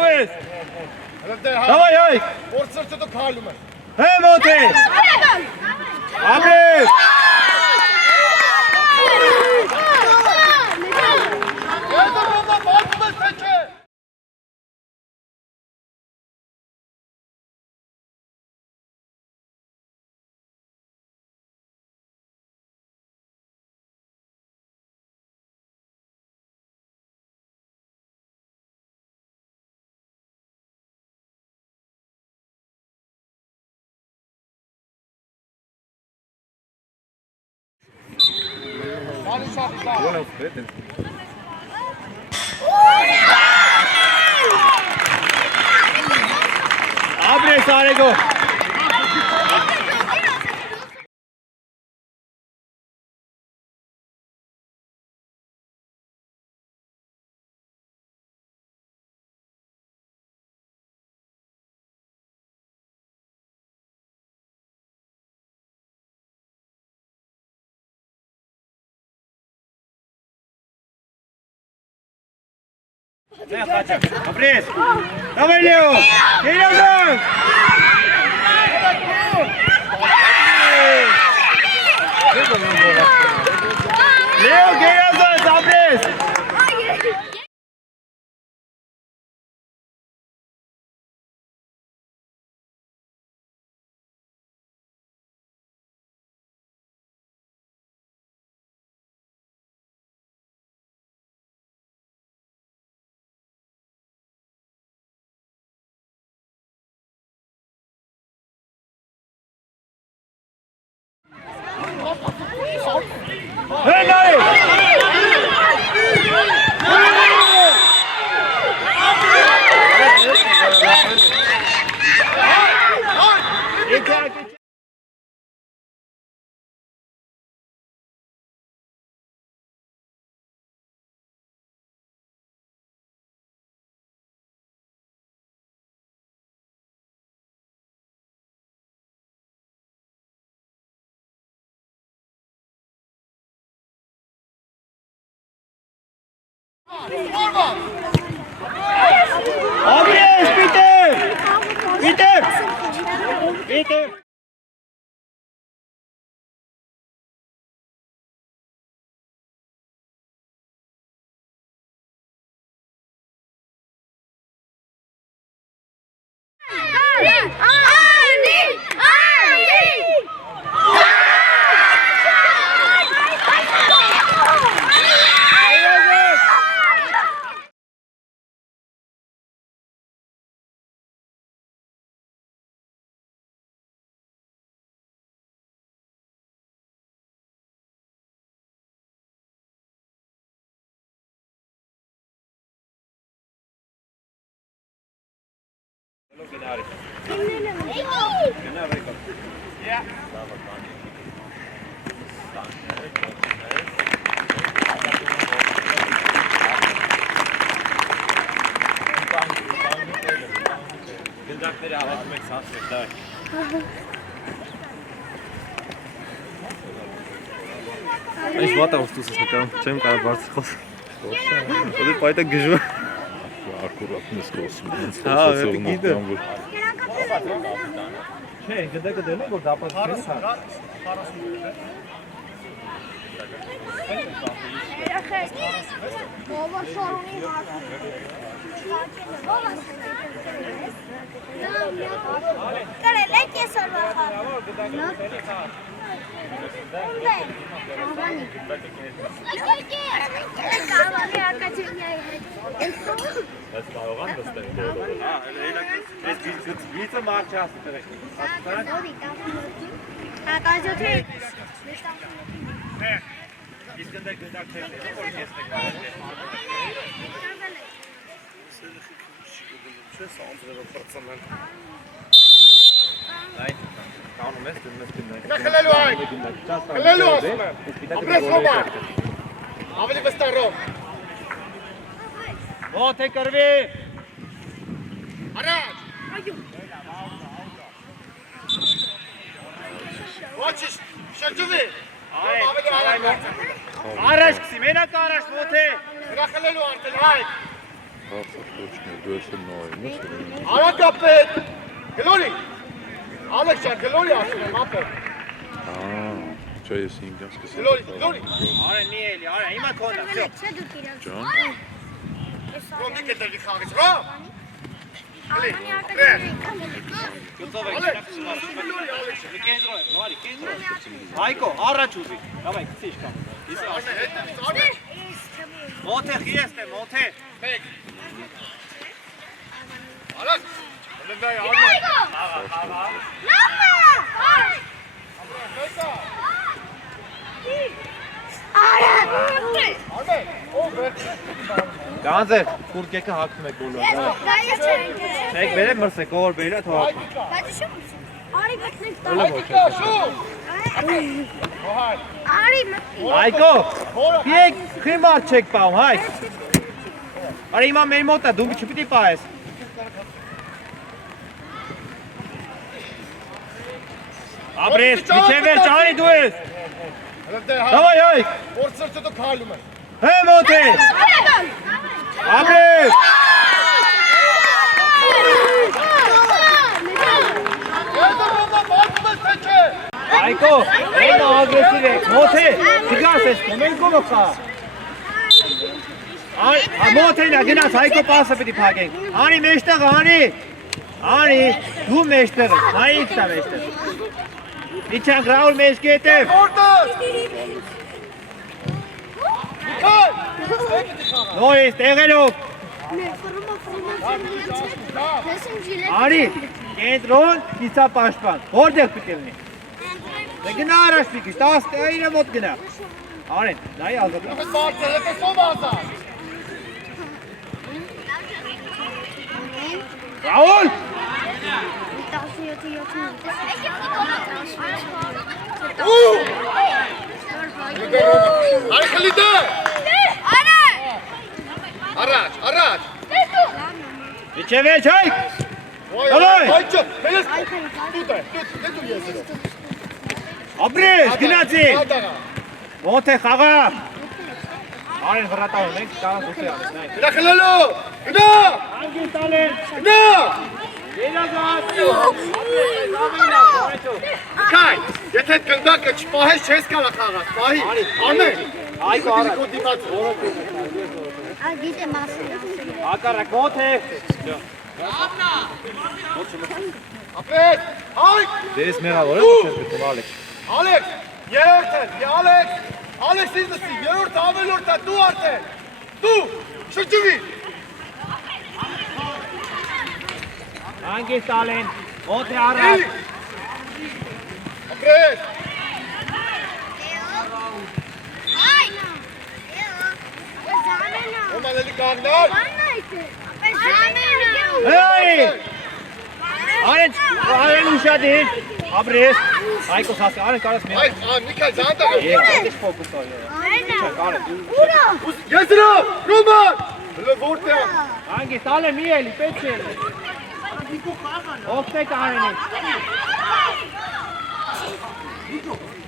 դու ես։ Давай, հայ։ Որ սրտը դու քալում ես։ Հե մոտ է։ Ապրես։ Abre, Sarego. Абрис! Давай, Лео! Вперед! Лео, вперед! Абрис! Hey, Nari! Abres, Peter! Peter! Peter! Գնդակները հավատում եք սանցրեք, դայ։ Այս վատա ոստուս ես նկարում, չեմ կարող բարձր խոս։ Ոտի պայտը գժվա։ Аккуратно скосում։ Հա, գիտը։ Չէ, գնդակը դել է, որ դապացքես հա։ Բաբա շարունի Կարել եք ես օրվա խարում։ Կավանի ակաջենյայի հետ։ Բայց կարող ան դստել։ Այս գիծը մարդ չասի տրեխնի։ Ակաջոթի։ Իսկ գնդակ չեք դել, որ ես տեք կարել։ Չես անձրևը պրծնեն։ Այն, կանում ես, դնում ես գնդակ։ Նա խլելու այ։ Խլելու ասում եմ։ Ապրես հոմար։ Ավելի վստահով։ Ո՞տ է կրվի։ Առաջ։ Այո։ Ոչիշ, շրջուվի։ Առաջ կսի, մենակ առաջ ոտ է։ Նա խլելու արդեն հայ։ Հաղթաշոչն է, դու ես էլ նայում ես։ Արագապետ, գլորի, Ալեքսան, գլորի ասում եմ, ապետ, Չէ, ես ինքան սկսել։ գլորի, Արեն մի էլի, արեն, հիմա քոնն է, всё։ Չէ դու իրաց։ Ջան։ ռոմի կետերի խաղից, ռոմ, Ալմանի արկածի։ Գծով եք, մի կենտրոն է, նորի, կենտրոն։ Հայկո, առաջ ուզի, դավայ, քիչ կամ։ Մոթեղ ես թե, մոթեղ։ մեկ, արագ, լնդայ, արագ, արմեն, ով է, Գանձեր, կուրկեկը հակվում եք բոլոր։ Չեք բերեմ մրսեք, ով բերել է թող։ Արի մտնեք այդիկա, շում, Արի մտնի։ Հայկո, պիեք խիմար չեք պահում, հայք։ Արի հիմա մեր մոտ է, դու չպիտի պահես։ Ապրես, միջև էլ ճարի դու ես։ լնդայ, Դավայ հայք, որ սրտը դու քայլում ես, հե մոտ է։ Ապրես։ եզը ռոմա բացում ես թե չէ, Հայկո, ելը ագրեսիվ եք, մոտ է, դգաս ես, կոմեն կոմը խա։ Մոտ էնա, գնաց, Հայկո պասը պիտի պագենք։ Անի մեջտեղը, անի, դու մեջտեղը, հայիքս է մեջտեղը։ Իչանք Ռաուլ մեջ կետև։ որտես, քայլ, Նորից, տեղելով։ Անի, կենտրոն, կիսապաշպան, հորդեղ պիտի լինի։ Դե գնա առաջ պիկի, 19 մոտ գնա։ Արեն, նայի ազատ։ ես բարձր, ես ով ազատ, Ռաուլ։ 17-7 արի խլիդը, առաջ, Միջև էջ հայք։ այ, այջը, մենես, դուտ է, դու եզրով, Ապրես, գնացի։ ադաղա, Մոտ է խաղա։ Արեն հրատաղում ենք, կարան դուսի անես, նայ։ գնա խլելու, գնա, Անգին տալեն, գնա, երազատ։ քայլ, եթե գնդակը չպահես, չես կարա խաղաս, պահի, ամեն, Հայկո առաջ։ քո դիմաց, Գիտե մասը։ Ակարակ մոտ է։ ապետ, հայք, Դես մեղավոր է, չես գտում Ալեքս։ Ալեքս, երորդ է, Ալեքս իզնսի, երորդ ավելորդ է, դու արդեն, դու, շրջվի, Անգին տալեն, մոտ է առաջ։ ապետ, ոմանելի կաղնար, Հեյ! Արեն ուշադիր, ապրես, Հայկո խասը, արեն կարաս մեր։ այ, մի քայլ զանդաղը, Ես ֆոկուս արի։ եզրով, ռոման, հլը որդ է, Անգին տալեն մի էլի, պետք է էլի։ Ողտեք արենի։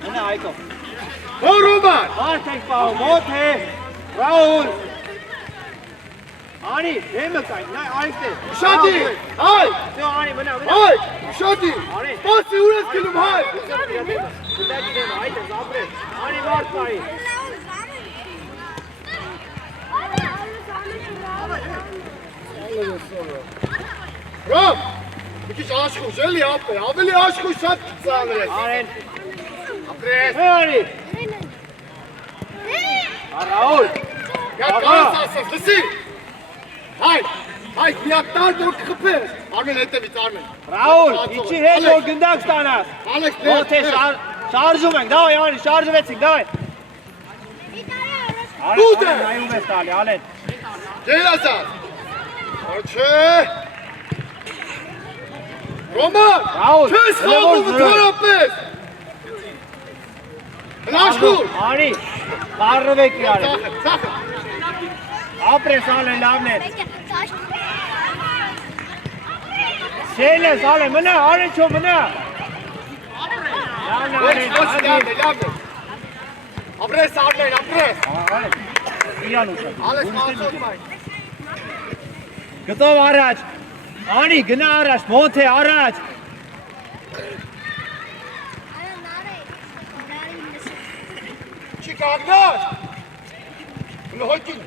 Մնա Հայկո։ հո ռոման, Մարդ եք պահում, մոտ է, Ռաուլ։ Անի, հեմը կայն, նայ, այստե։ շատի, հայ, Դո անի, մնա։ հայ, շատի, պասի ուր ես գնում, հայ, Անի մարդ կայի։ ռոմ, մի քիչ աշխուժ, էլի ապե, ավելի աշխուժ շատ ծանր ես, Արեն, ապրես, հե անի։ Ռաուլ։ Գատ կարս ասես, լսի, հայ, միակ տար դոր կխպես, Արմեն հետևից, Արմեն, Ռաուլ, իչի հետ որ գնդակ ստանաս։ Ալեքս, Մոտ է շարժում ենք, դավայ անի, շարժվեցինք, դավայ։ Դուտ է։ Արեն, նայում ես տալի, ալեն։ Գերազար, ոչե, Ռոման, Ռաուլ, չես խաղում թորապես, հնաշկուր, Անի, բարրվեք իրար։ ծախը, Ապրես ալեն, լավն է։ Շել ես, ալեն, մնա, արեն չո, մնա։ Լավն է, ոչ, արեն, լավ է, ապրես, Արմեն, ապրես, Իրան ուշակ։ Ալեքս, մազոր մայն, Գծով առաջ։ Անի գնա առաջ, մոնթե առաջ։ Չի կանգնած։ Լոհոքին։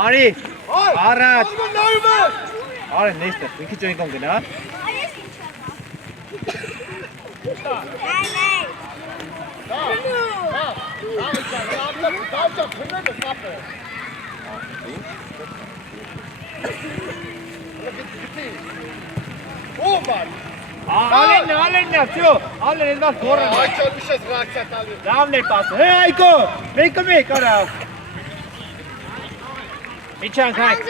Անի առաջ։ Նայում է։ Արի նեստը, ինքի ճենքոն գնա։ Ալեննա, всё, Ալեն ես վաղ գորան։ Այդ չոր միշես ռակցա տալի։ Լավն է պասը, հե այկո, մեկ արա։ Միջանք հայք։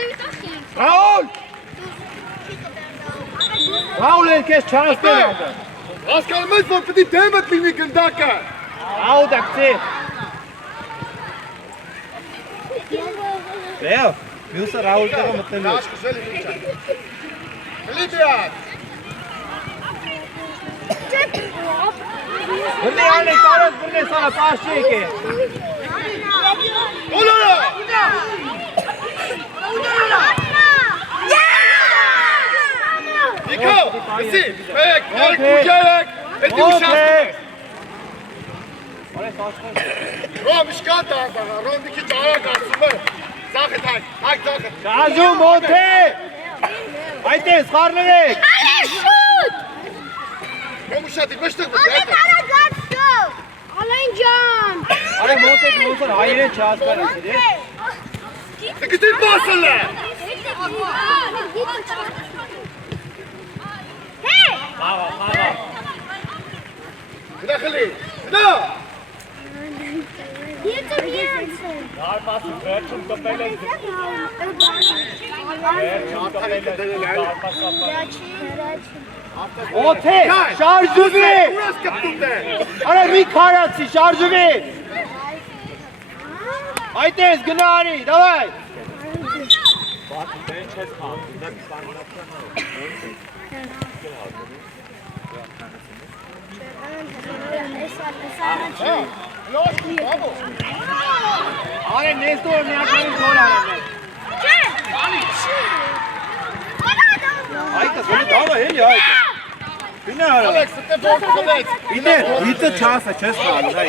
Ռաուլ, Ռաուլ են կես չանստել անդը։ Հասկանում ես, որ պիտի դեմդ լինի գնդակը։ Աուդ ակցի։ Լեո, մյուսը Ռաուլ տեղը մտնելու։ Աշկուշելի միջան։ Լիբիատ։ Բրնի ալեն կարոտ բրնի սանա պաշչի եկե։ Ուլորա։ Նիկո, եսի, մեկ, երեք, ուջերեք, էդի ուշաստ։ Ռոմ իշկատ անդաղա, Ռոմ մի քիչ արագ ասում է։ Ձախդ հայք, հայք ձախդ։ Գազում մոթե։ Այդ ես խարներեք։ Ռոմ ուշատի մշտıq մշտ։ Ալեն ջան։ Արե մոթե մուսոր հայերեն չհասկանացել է։ Գտի բասել է։ Մաղա։ Գնախելի, գնա։ Դար պասը վերջում կպել ես։ Մոթե, շարժուվի։ Ուրաս կպտուտ է։ Արե մի քարացի, շարժուվի։ Այդ ես գնա արի, դավայ։ Արե նեստոր միականի գոլ արել։ Այդը գոլի դավա հելի այդը։ Գնա արա։ Ալեքս, դե որ կնեց։ Իտը չասա, չես խալու, այ։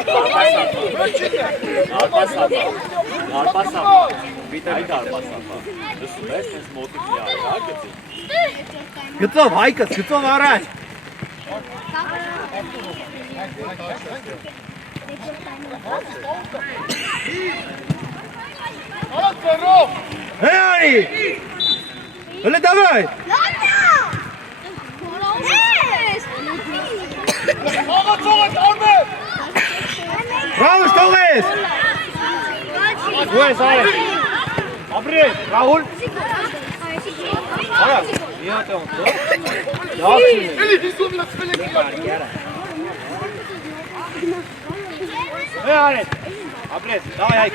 Գծով, հայկս, գծով առաջ։ Արած վերով։ Հե արի։ Հլե դավայ։ Աղացող է տարմեր։ Ռաուլ ստողես։ Ու ես արի։ Ապրես, Ռաուլ։ Արա, միատ է ոնց, լավ չին է։ Էլի հիսում լծվել է կիլա։ Հե արի, ապրես, դավայ հայք։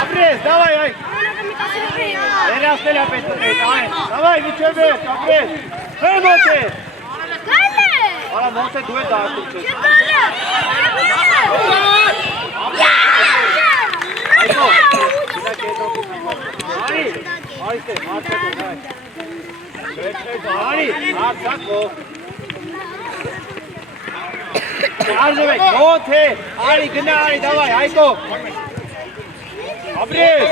Ապրես, դավայ հայք։ Ներաստել է պետք է, դավայ, միջև ես, ապրես։ Հե մոթե։ Արա մոթե դու է դարձում չես։ Այո։ Արի, այստե, մարտակո հայ։ Արի, մարտակո։ Շարժվեք, մոթե, արի գնա արի, դավայ, հայկո։ Ապրես։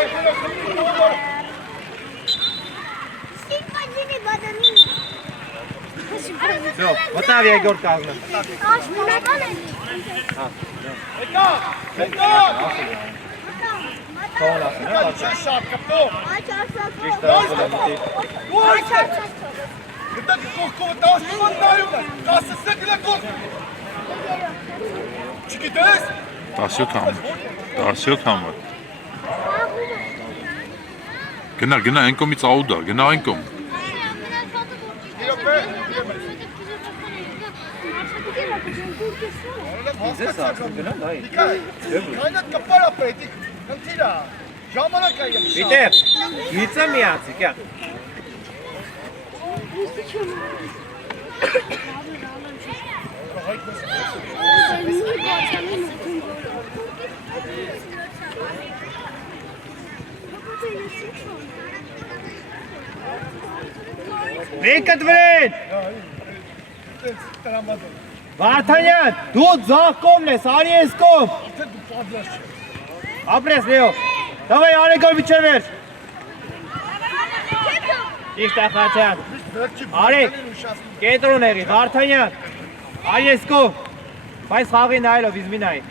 Всё, մտավ Եգոր կազմը։ Եկա։ Թողն ասեն, հա, Չէ շատ կպտող։ ճիշտ է, մտի։ Գտա կողքով դասում են նայում է։ 10 գնա կողք։ Չգիտես։ 17 համը։ Գնա այն կողմից աուդա, գնա այն կողմ։ Ձեզ ասում գնամ, դայ։ Քայնդ կպարա պետք, քնթիրա։ Ժամանակ է եղել։ Պիտեր, գիծը միացիկ, յա։ Մեկդ վրեն։ Վարդանյան, դու ձախ կողմն ես, արի ես կողմ։ Ապրես, Լեո։ Դավայ Արեգո միջև էր։ Ճիշտ է Խաչյան։ Արեգ, կետրոն եղի, Վարդանյան, արի ես կողմ։ Բայց խաղի նայելով, իզմի նայի։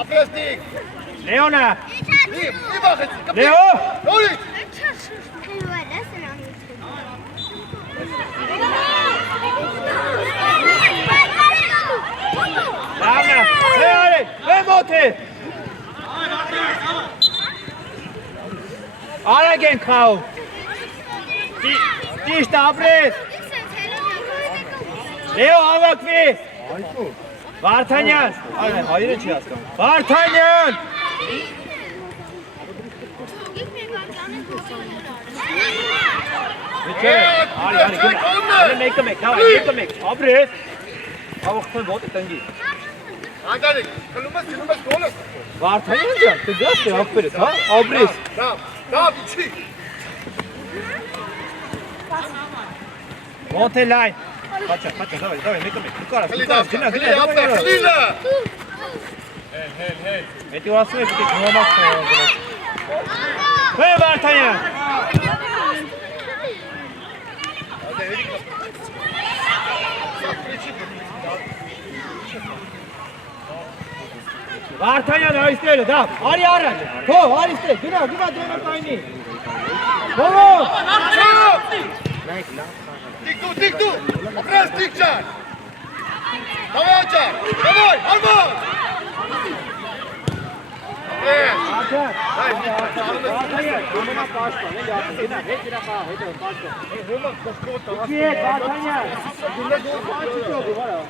Ապրես դիկ։ Լեոնա։ Մի բախեցի, կպի։ Լեո։ Նորից։ Լավնա, վե արեք, վե մոտ է։ Արագ ենք խաղում։ Ճիշտ ապրես։ Լեո ավակվի։ Վարդանյան, հայրը չի հասկանում։ Վարդանյան։ Արի, մեկը մեկ, մեկը մեկ, ապրես։ Ավախտն ոտը տնգի։ Ագարիկ, գնում ես գոլ ես։ Վարդանյան ջան, դու գաս է ապրես, հա, ապրես։ Դավ, չի։ Մոթե լայն։ Խաչա, դավայ, մեկը մեկ, դու կարաս, գնա, Խլիլը։ Մետի ասում է պիտի գնոմակ գնես։ Վե Վարդանյան։ Վարդանյան այստեղ, դավ, արի առաջ, թող, արի ստեղ, գնա դրեմը կայնի։ Հովո։ Դիկ դու, ապրես դիկ ջան։ Դավայ ջան, դավայ, արմար։ Աջան, Վարդանյան, գոմենա պաշտան, էլի ապրես, գնա, հետ գնա խաղ, հետ պաշտան։ Ուքի հետ, Վարդանյան, գնա գոլ պաչի ճոգի, վարա։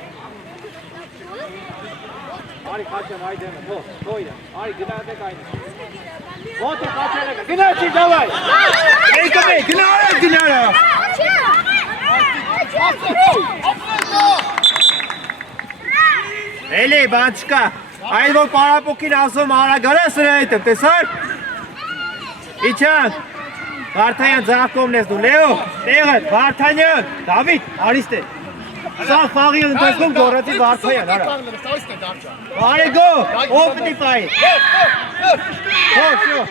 Արի Խաչյան այ դեմը, թող իրան, արի գնա կայնի։ Ոտը Խաչյան եկա, գնա չի դավայ։ Մեկը մեկ, գնա արած գնարա։ Էլի բան չկա, այդ որ պարապոքին ասում հարագարա սրա հետև, տեսար։ Իչան, Վարդանյան ձախ կողմն ես դու, Լեո, տեղը, Վարդանյան, Դավիթ, արիստ է։ Սա խաղի ընթացքում գոռացի Վարդանյան, արա։ Արեգո, ով պիտի պայի։ Շո,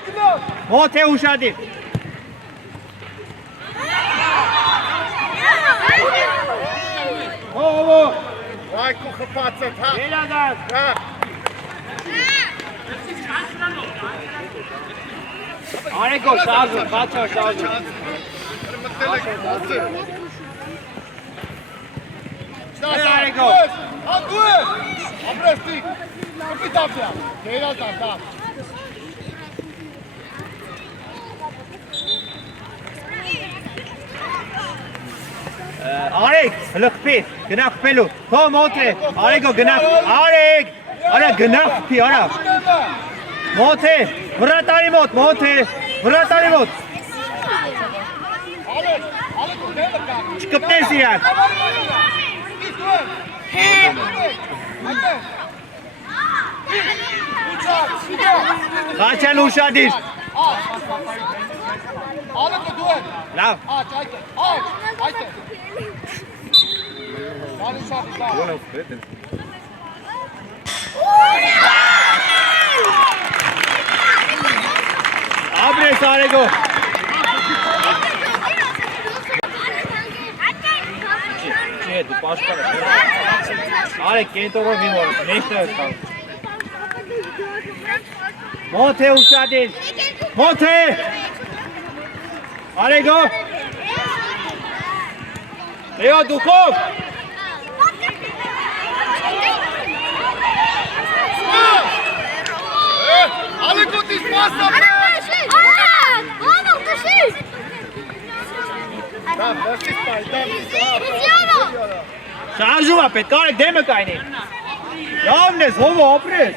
մոտ է ուշադիր։ Հովո։ Այ քո խփացդ, հա։ Երադար։ Արեգո, շարժում, բաչա շարժում։ Արեգո։ Ագու ես, ապրես դիկ, կպի տապյա, գերազար, տապ։ Արեգ, լխպի, գնա խպելու, թո մոտ է, Արեգո գնա, Արեգ, արա գնա խպի, արա, մոտ է, վրատարի մոտ, չկպնես իրան, Խաչյան ուշադիր, Ալեկո դու ես, լավ, այդ է, Ալի շախի, լավ։ ապրես Արեգո, չի է, դու պաշպար է, Արեգ կենտորով մի մորը, մեջտը ես կաղ, մոտ է ուշադիր, մոտ է, Արեգո, Լեո դուքով, Ալեկո դիս պասա, Շարժում է պետք, կարեք դեմը կայնի։ Լավն ես, հովո, ապրես։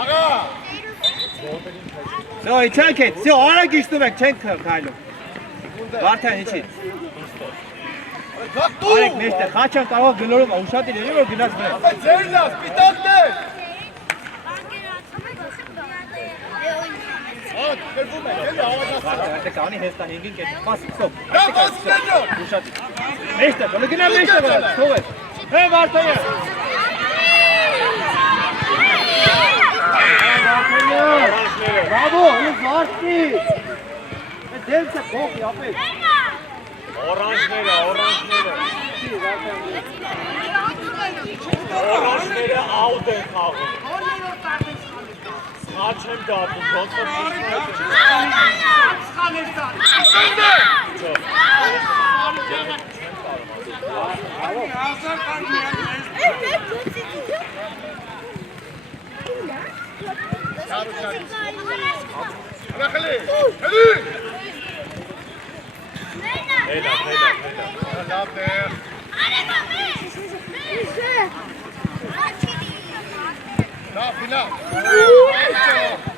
Աղա։ Սո, իչանք հետ, սո, արագ իշտում եք, չենք կայլում։ Վարդյան, իչի։ Գա դու։ Արեք մեջտեղ, խաչան կարող գլորում, ուշատիր էլի, որ գնաց մեր։ Ապա ձերն է, սպիտակներ։ Ահա, դերվում է, էլի ավազասը։ Վարդյան, կանի հեստան հինգին կետ, պաս, ստոպ։ Դա պասներնո։ Ուշատիր։ Մեջտեղ, հլը գնա մեջտեղ վրա, թող ես։ Հե, Վարդյան։ Bravo, hız vardı. Delta çok yapıyor. Oranj nere? Oranj nere? Auden kaldı. Kaçım dağıtın. Bırakılı. Hadi. Na final.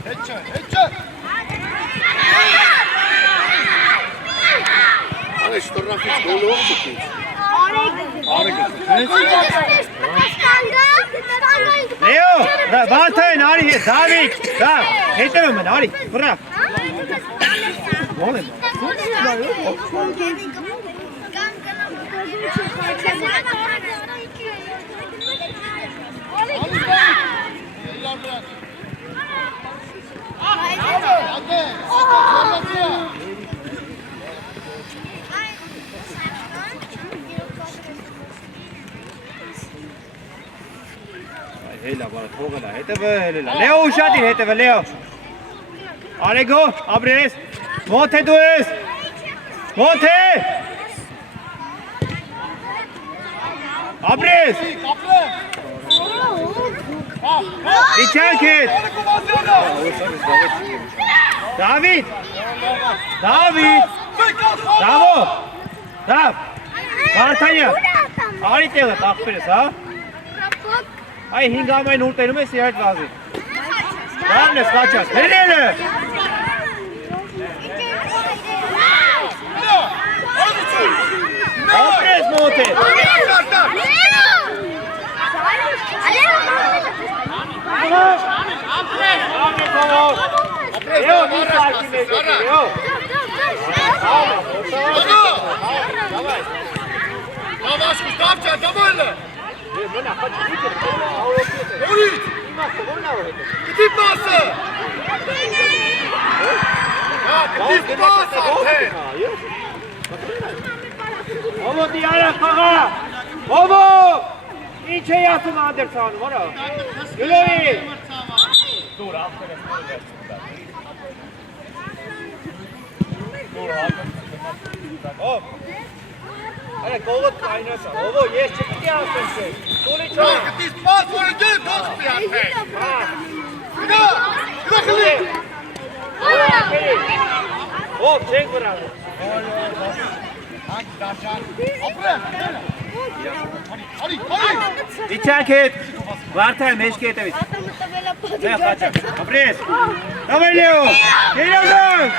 Headshot. Ale što Rafić gol oldu ki? Leo, Vardyan, Ari, David, da, hetem ben Ari, bırak. Oğlum. Hela bara tågala, heter väl Leo ushati heter väl Leo. Arego, abres. Monte dues. Monte. Abres. İçerket. David. Bravo. Dav. Vardyan. Ari tega takpires ha. Ay hingamay nurtayım es yer lazım. Tamam ne kaçar. Nereye? Abres Monte. Leo bir sakin bekle. Leo. Yavaş Mustafa, damarla. Orit. Gidip bası. Ya gidip bası. Ovo diyara kağa. Ovo. İçe yatın Anderson var ha. Gülovi. Dur aferin. Dur aferin. Hop. Hadi kolut kaynasa. Ovo yes çıktı ya sen. Soli çal. Gidip bası önce dost piyate. Gida. Bırakılı. Hop çek bravo. Hadi. İçerket. Vardyan meşke tabii. Ne kaçar? Abres. Давай Leo. Geliyorsun.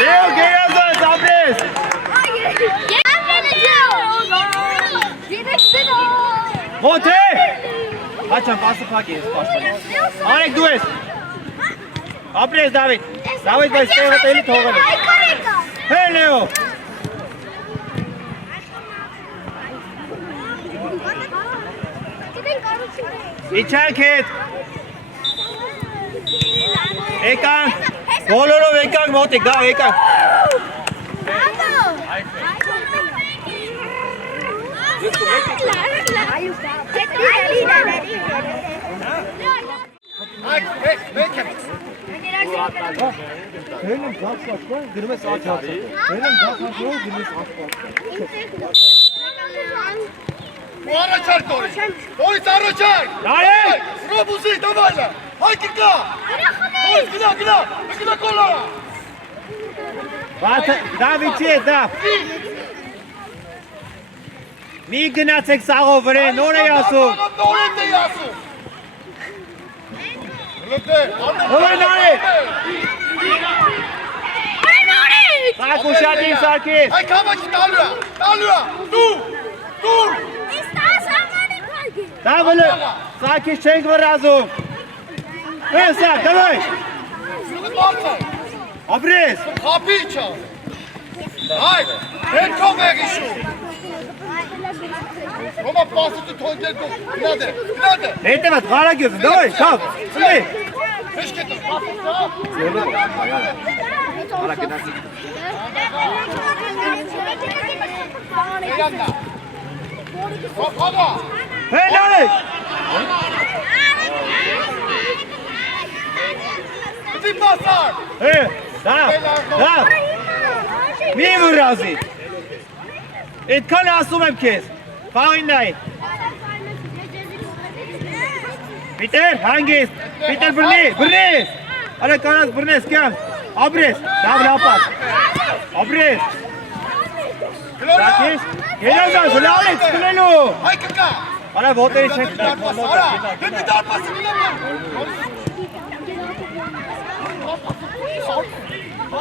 Leo geliyorsun Abres. Monte. Kaçan pası paki. Arek dues. Abres David. David vai ser até ele toga. Hey Leo. İçerket. Ekan. Goloro Ekan Monte. Ga Ekan. Benim gaz var, girmez aç aç. Benim gaz var, girmez aç aç. Araçar Tori. Tori araçar. Dale! Robuzi damarla. Haydi gida. Tori gida. Gida kolla. Դավիթի է, Դավ։ Մի գնացեք սաղով վրեն, նոր է ասում։ Նոր է ասում։ Հովեն արեք։ Սարք ուշադիր սարքիս։ Այ կամաչի տալու է, դու, Դավլը, սարքիս չենք վրազում։ Հեն սարք, դավայ։ Ապրես։ խապի չա, այ, հետքով եղիշու, Ռոմա պասուտը թոյդեր կող, գնադե, Հետևատ, ғարագյուզ, դավայ, շավ, սլի։ Հեշ կետը, խապուսա, երաննա, ռոպհավա, Հեն արեք։ Դի պասար, Դավ, մի վրազի։ Էդքան ասում եմ կեզ, պաղին նայի։ Պիտեր, հանգիստ, Պիտեր բրնես, արա կանած բրնես կյան, ապրես, դավ լապած, ապրես, սակիս, երազան, զլավեց, կնելու, այ կկա, արա ոտերի չենք դարպասարա, հետի դարպասը գնեմ,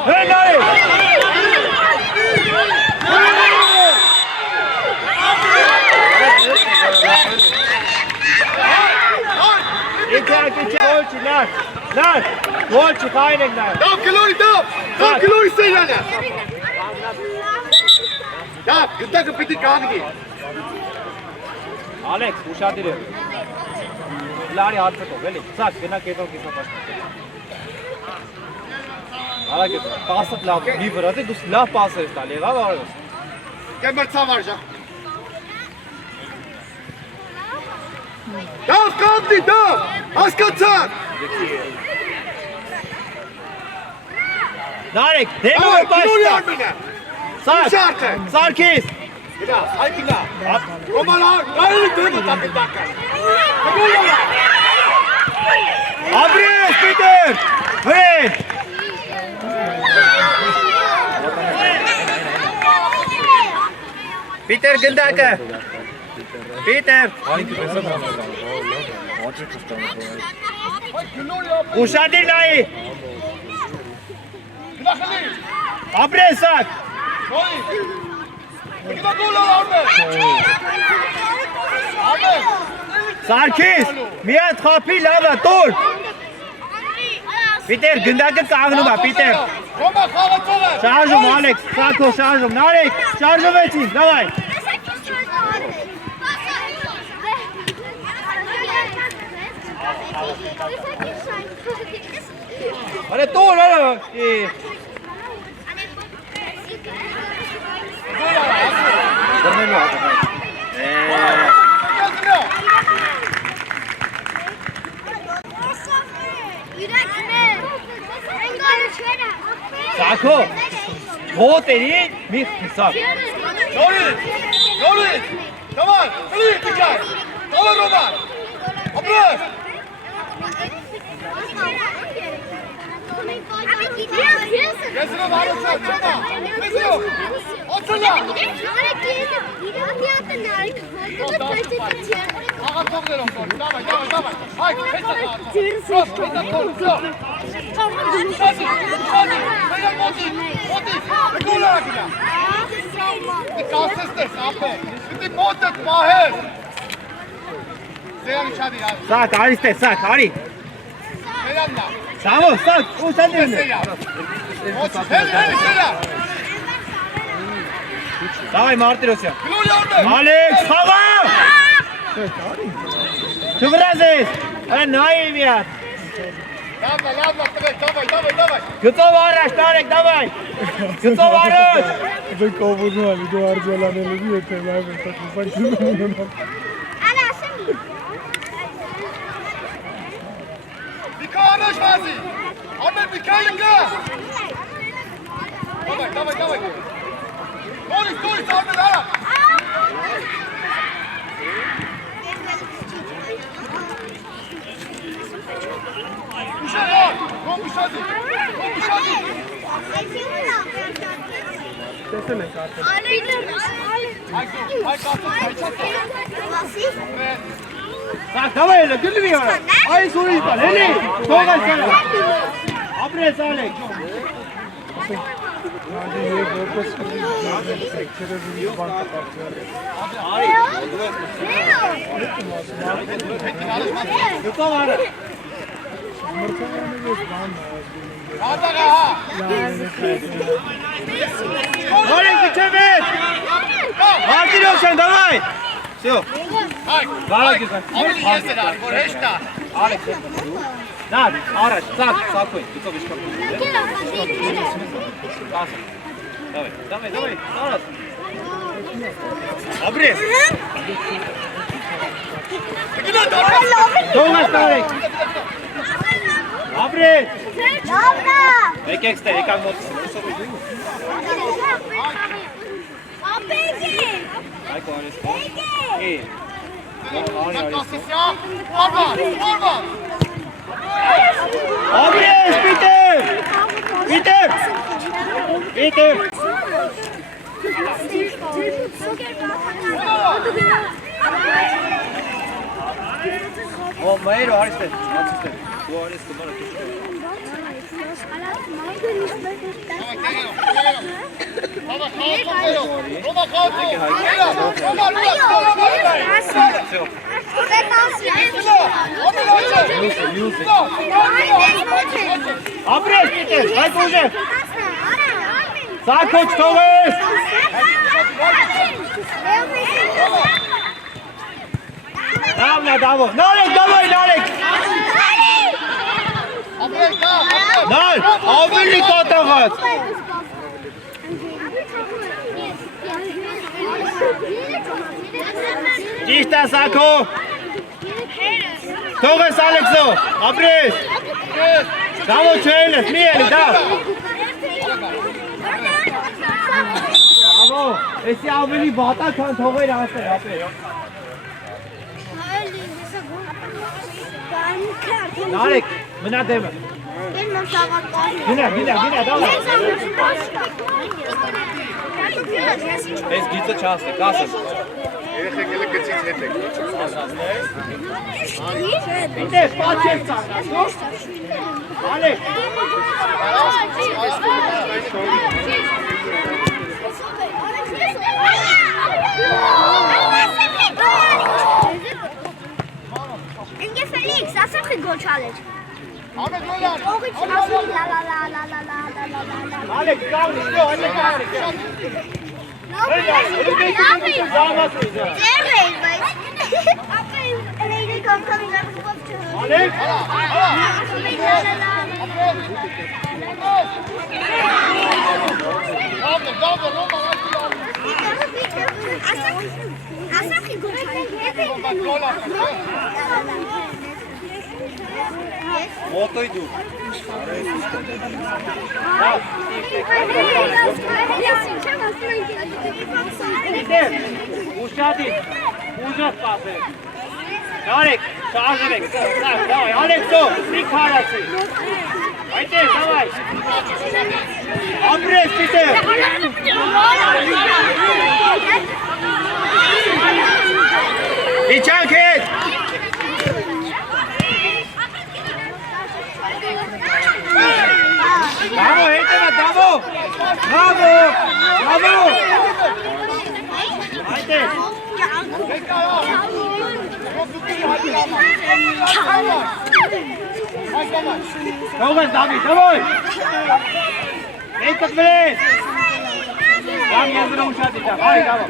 հեն նայի, Գոլչի, լար, գոլչի, խայն ենք նայ։ դավ կլորի սեյրանյա, դավ, գտակը պիտի կանգնի, Ալեքս, ուշադիր է։ Լարի հարցակով, էլի, սակ, գնա կետով կիսապաշնակ։ Արագ է, պասըտ լավ, մի վրազ է, դուս լավ պասը ես տալ, եղավ արագս։ կեմրցավ արժա, դավ կանգնի, դավ, հասկացար, Նարեք, դեմու է կլորի պաշտա, արմինը, սակ, շարքը, սարքիս, գնա, այ գնա, ռոմալար, նարինի դեմը տապետակը, կգոլորա, ապրես, Պիտեր, վրեն, Պիտեր գնդակը, Պիտեր, ուշադիր նայի, գնա խլի, ապրես, սակ, նորի, գնա գոլոր արմեն, արմեն, սարքիս, միատ խապի լավը, տոր, Պիտեր գնդակը կաղնում է, Պիտեր, ռոմա խաղացող է, շարժում, Ալեքս, սակո շարժում, նարեք, շարժվեցին, դավայ, Արե տոր, արը, Սակո, ոտերին մի խիսավ, նորի, դավայ, խլի, տիկայ, դավայ ռոմա, ապրես, Եզրով հարոցար, չոմա, եզրով, ոցնա, աղաթողներով կոր, դավայ, հայք, հեսա խաղացող, շադի, մենակ մոտի, գոլարա գնա, կասես տես, ապե, պիտի մոտդ պահես, զերանի շադի, սակ, արիս տես, սակ, արի, մենաննա, Սամո, սակ, ուշադիր է, հելի սերա, դավայ Մարտիրոսյան, գլորի արմեն, Ալեքս, խաղա, չվրազ ես, արը նայի միատ, լավնա, տվեք, դավայ, գծով առաջ, տարեք, դավայ, գծով առաջ, Voi comunul ali de argela ne vie te mai avem să faci nu. Dikkat Ahmet Vazi. Ahmet dikkat yıka. Davay. Konuş Ahmet ara. Kuşa var. Konuş hadi. տեսել ենք արդեն։ Так, давай, Эля, гülvi ora. Ay soruyu da. Leli, soğuk sana. Abres Alex. Hadi ye वापस फ्रैक्चर भी बंद कर Yuko var. Alex, biçemet. Martin olsan, давай. Все. Vara güzel. Alex. Na, araç, sağ koy. Yuko bir kapı. Давай, давай, araç. Abres. Thomas Alex. Abres. Ekekste, ekak mot. Ay koares. İyi. Abres, Peter. Peter. Peter. O Mairo Ariste. Bu Ariste bana Abres, Peter. Ay koca. Sağ koç Thomas. Bravo. Nalek, давай, Nalek. Nal, avırlık atağız. Dişten Sako. Thomas Alexo. Abres. Bravo, Çöyle. Mieli, da. Bravo. Esi avırlık bata kan Thomas rahatsız yapıyor. Nalek, mına deme. Gine, давай. Es gitse çaste, kasım. Bitte, paçet sana. Nalek. Inge Felix, das ist ein Goal Challenge. Alex, kalk, istiyor, hadi kalk. Alex. Motoydu. Peter, ușadi. Ужас пасы. Alex, шаг Alex. Давай, Alex, сик хараси. Haydi, давай. Abres, Peter. İçen kes. Bravo, Heytema, bravo. Bravo. Haydi. Thomas, David, давай. Heytet bile. Tam yazına uçadı. Haydi, bravo.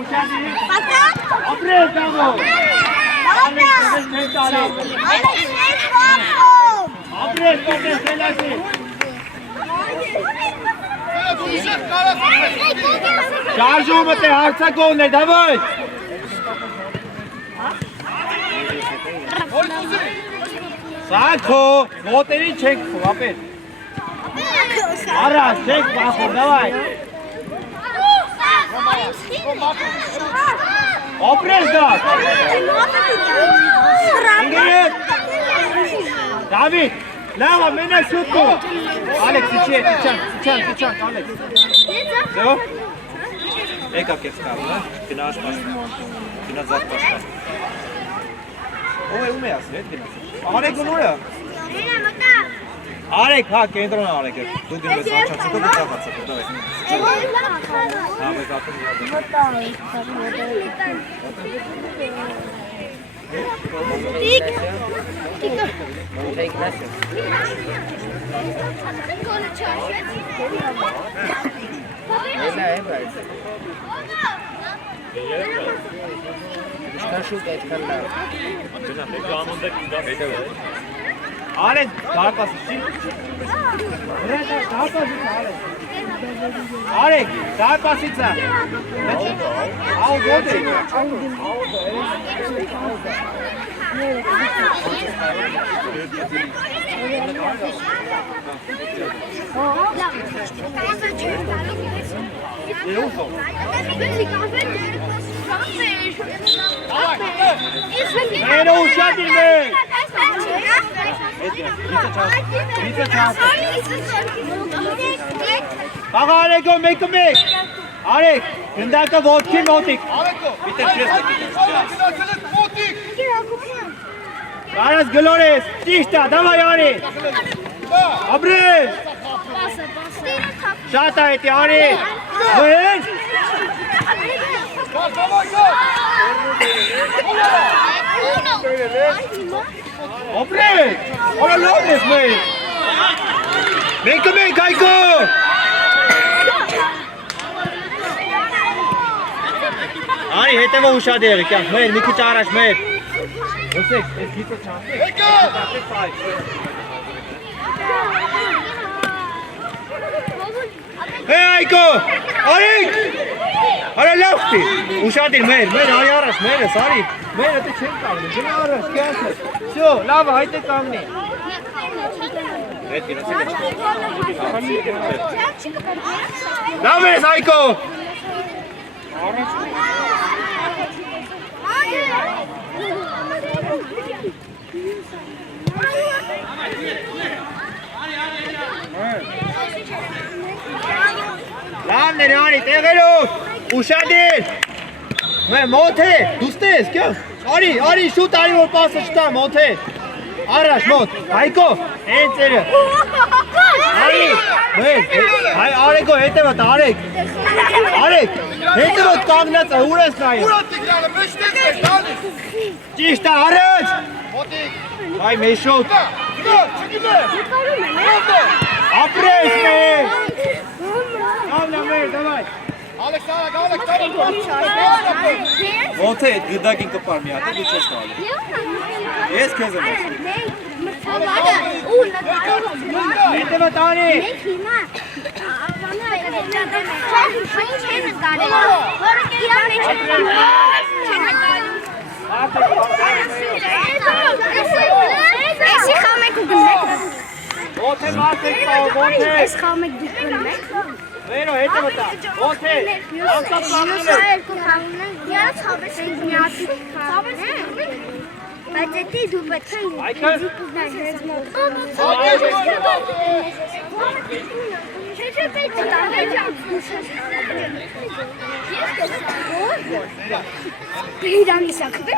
Uçadı. Abres, bravo. Abres, Peter, selasi. Şarjı umutlu, harca gol, давай. Sako, noteri çek, apet. Ara, çek, bakın, давай. Abres da. İngiliz. David, Լավ, մենակ շուտ դու։ Ալեքս, իջան, Ալեքս։ Զո։ Եկա կես կալը, գնա աշխաշ։ Գնա ձատ աշխաշ։ Ում է ասել, Արեք գնոյա։ Արեք, հա, կենտրոն արեք։ Դու գնես աչացը, դու գտավացը, դավай։ Հա, մեկ Արեք, դարպասի, Արեք, դարպասից է։ Ալ գոտ է։ Մենո ուշադիր մեր։ Աղա Արեգո մեկը մեկ, Արեգ, գնդակը ոտքի մոտիկ, վիտեր չես մոտիկ, Կարաս գլորես, ճիշտ է, դավայ Արի, Աբրես, շատ է էտի Արի, վեր, Աբրես, արա լավ ես մեկ, մեկը մեկ Այգո, Արի հետևը ուշադիր եկյանք, մեր, մի քիչ առաջ մեր, ոսեք, ես գիտը չանցեք, Հե Այգո, Արիկ, արա լավտի, ուշադիր մեր, արի առաջ, մեր ես, Արի, մեր հետը չեն կաղնի, գնա առաջ, կյանք ես, սյո, լավ, հայտ է կաղնի, լավ ես Այգո, Լավն էր Անի, տեղերով, ուշադիր, մոտ է, դուստ ես, Արի, շուտ արի, որ պասը չտա, մոտ է, առաջ, մոտ, Հայկո, են ծերը, Արեգո, հետևըտ, Արեգ, հետևըտ կանգնած է, ուր ես նայը, ճիշտ է, առաջ, այ մեշոտ, ապրես մեր, Avna mer, давай. Ալեքս, Ալեքս, Ոնց է այդ գդակին կպարմի, հատը դու չես նալի։ Ես քեզ եմ ասում։ Հետևը տանի։ Էսի խամեք ու գնեք։ Ոնց է մարդեք պահով, ոնց է։ Էս խամեք դուք գնեք։ Վերո հետևը տա, ոնց է։ Անցավ պահնում է։ Ես հավես ենք միացի։ Բայց էտի դու պետք է Այքս։ Չէ պետք է տանեջան։ Պեյդանի սակվե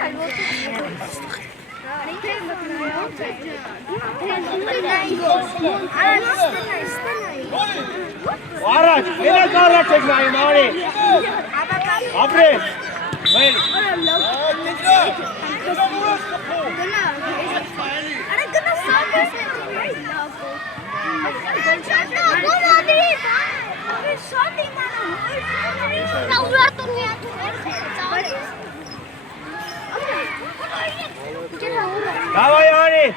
Առաջ, մենակ առաջ եք նայում, Արի։ Ապրես, մեր։ Davay Arı.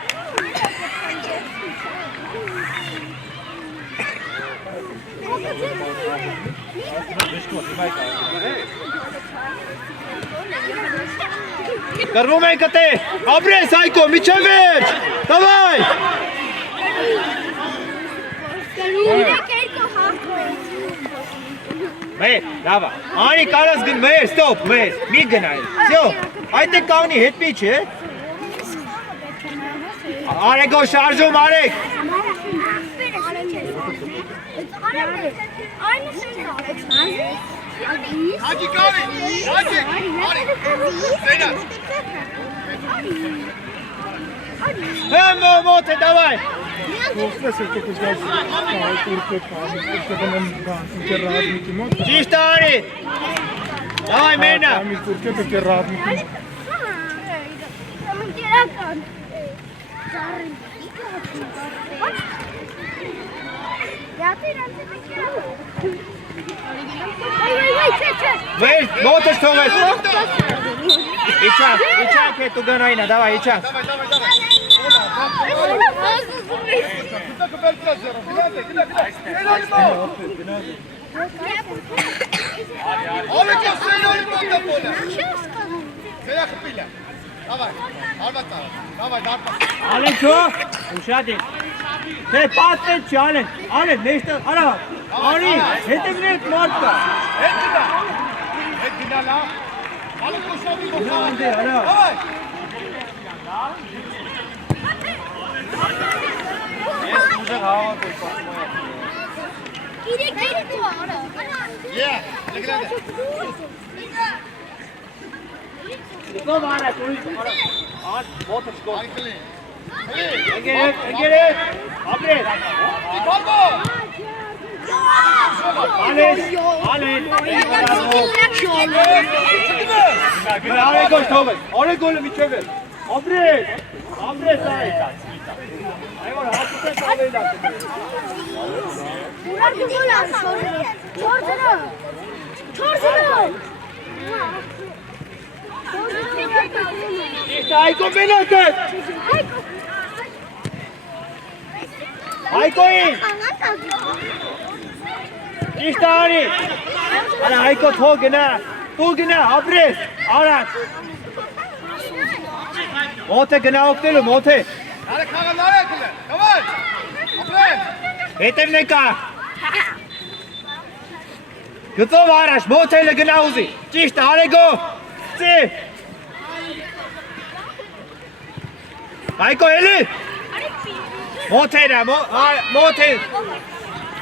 Karvom en kate. Abre Saiko, Michavic. Davay. Մեր, լավ է, անի կարաս գն, մեր, ստոպ, մեր, մի գնայր, սյո, այդ է կաղնի հետ մի չէ, Արեգո շարժում արեք։ Hadi Gari. Hadi. Zeynep. Hem mote давай։ Ուստես է տոք զգաս կուրկը կամի, ուստեղ եմ բանսի ռազմիկի մոտ։ Ճիշտ արի։ Давай մենա։ Կամի կուրկը պետք է ռազմիկի։ Վեր, մոտս թողես։ Իչա կետու գնայինա, давай, իչա։ Gıda kapel biraz yarım. Gıda. Helal mi? Abi çok helal mi onda böyle? Zeynep kapıyla. Davay. Arbat davay. Davay dağıtma. Ալեն քո, ուշադի։ Թե պատմեն չի, ալեն, մեջտեղ, արա, արի, հետևներ մարդ կա։ Ettiler. Ettiler la. Alıp koşalım. Hadi, ara. Davay. Yeah. Legrande. Kom araç, araç. Motor çıkıyor. Harikali. Engel, abre. Kalma. Alen. Araya koş Thomas. Oraya golü biçeme. Abre say. Ayvar, hafiften sağlayın artık. İşte Ayko beni atın. Ayko in. İşte Ari. Ana Ayko tu gina, abres, araç. Mote gina oktelu, mote. Hadi kalın nereye kılın? Davay. Aferin. Հետևնե կա։ Գծով առաջ, մոթելը գնա ուզի։ Ճիշտ, Արեգո։ Ծի։ Այկո էլի։ Մոթելը, մոթել։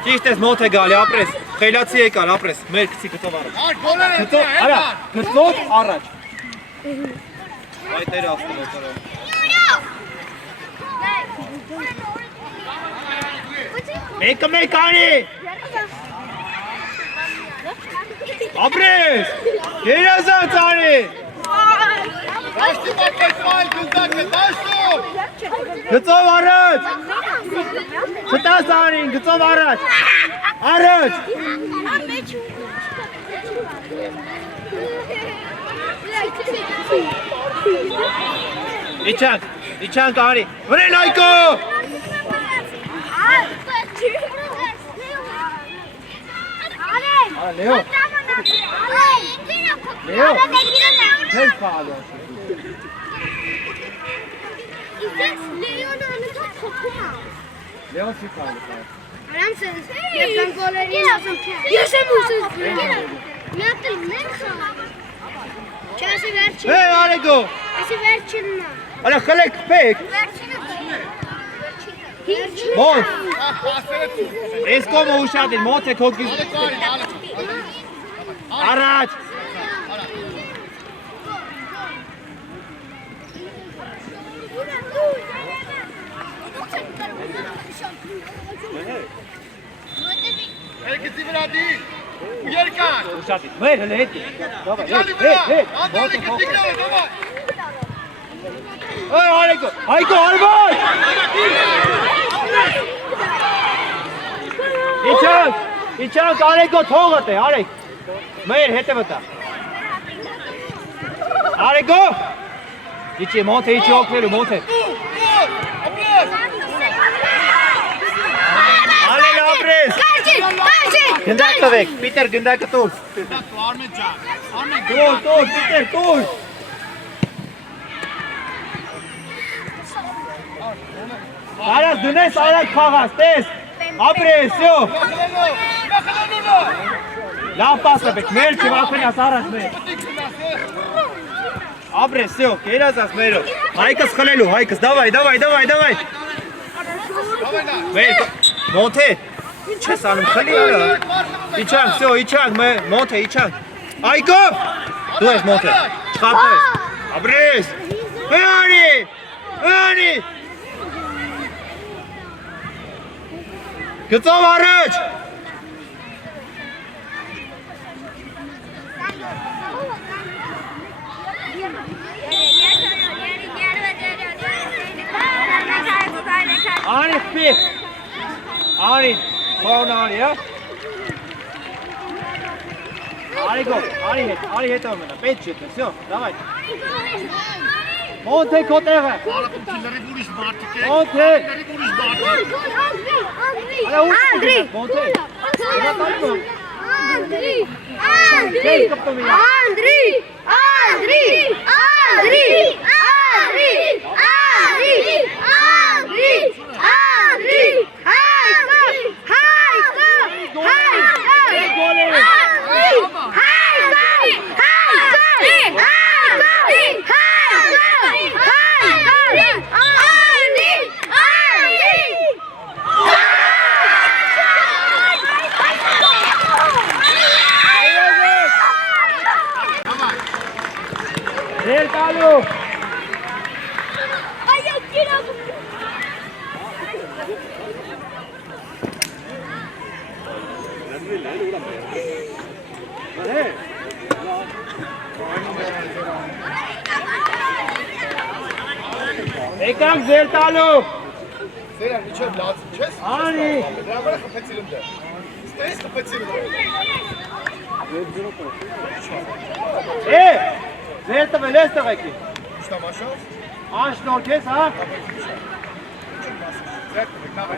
Ճիշտ ես մոթ է գալի, ապրես։ Խելացի եկալ, ապրես։ Մեր կցի գծով առաջ։ Hadi golleri Գծով, ettiler. արա, Helal. գծով առաջ։ Այ տերը ասկով օտարը։ Մեկ անի։ Ապրես, երազած անի։ Taştı bak İsmail Kızdak'ı. Taştı. Գծով առաջ։ Չտաս անին, գծով առաջ։ Առաջ։ Իչանք արի։ Վրեն Այկո։ Լեո։ Չես խաղալու։ Լեո չի խաղալու։ Հե Արեգո։ Արա խլեք պեք։ Մոտ։ Ես կոմը ուշադին, մոտ է քոգի։ Առաջ։ Herkesi bir hadi. Uyarken. Ուշադին։ Մեր հլը հետի։ Դավայ, Hadi հետ, bırak. հետ։ Hadi Մոտ է hadi քոգի։ gittikler. Davay. Hey Arego, Ayko Arbaş! İçak Arego թողը տե, Արեգ։ Մեր հետևը տա։ Arego! Իչի մոտ է, իչի օգնելու, մոտ է։ Ալեն ապրես։ Գնդակ տվեք, Պիտեր գնդակը տուր։ Ahmet Can. Ahmet Տուր, Պիտեր, տուր։ Արաս դնես, արակ խաղաս, տես։ Ապրես, սյո։ Լավ պասը բեք, մեր չվախնյաս առաջ մեր։ Ապրես, սյո, կերազած մերով։ Հայկս խլելու, Հայկս, դավայ։ Մեր, մոնթե, ինչ ես անում, խլի արա։ Իչանք, սյո, իչանք, մոնթե, իչանք։ Այկով, դու ես մոնթե, չխապես, ապրես, հանի, գծով առաջ։ Արի խպի, արի, խողն արի, արի գով, արի հետով մենա, պետ չետը, սյո, դավայ։ Մոնթե քո տեղը։ Ալապուտիների ուրիշ մարդիկ են։ Մոնթե։ ուրիշ մարդիկ։ Անդրի։ Մոնթե։ Ձեր տալու։ Եկանք ձեր տալու։ Սերան, միջև լացի, չես։ Անի։ Դրա վրա խփեցիր ընդ։ Ստես խփեցիր ընդ։ Ձեր տվել ես տղեկի։ Շտամաշով։ Անշնորհ ես, հա։ Ձեր տվեք, նավա,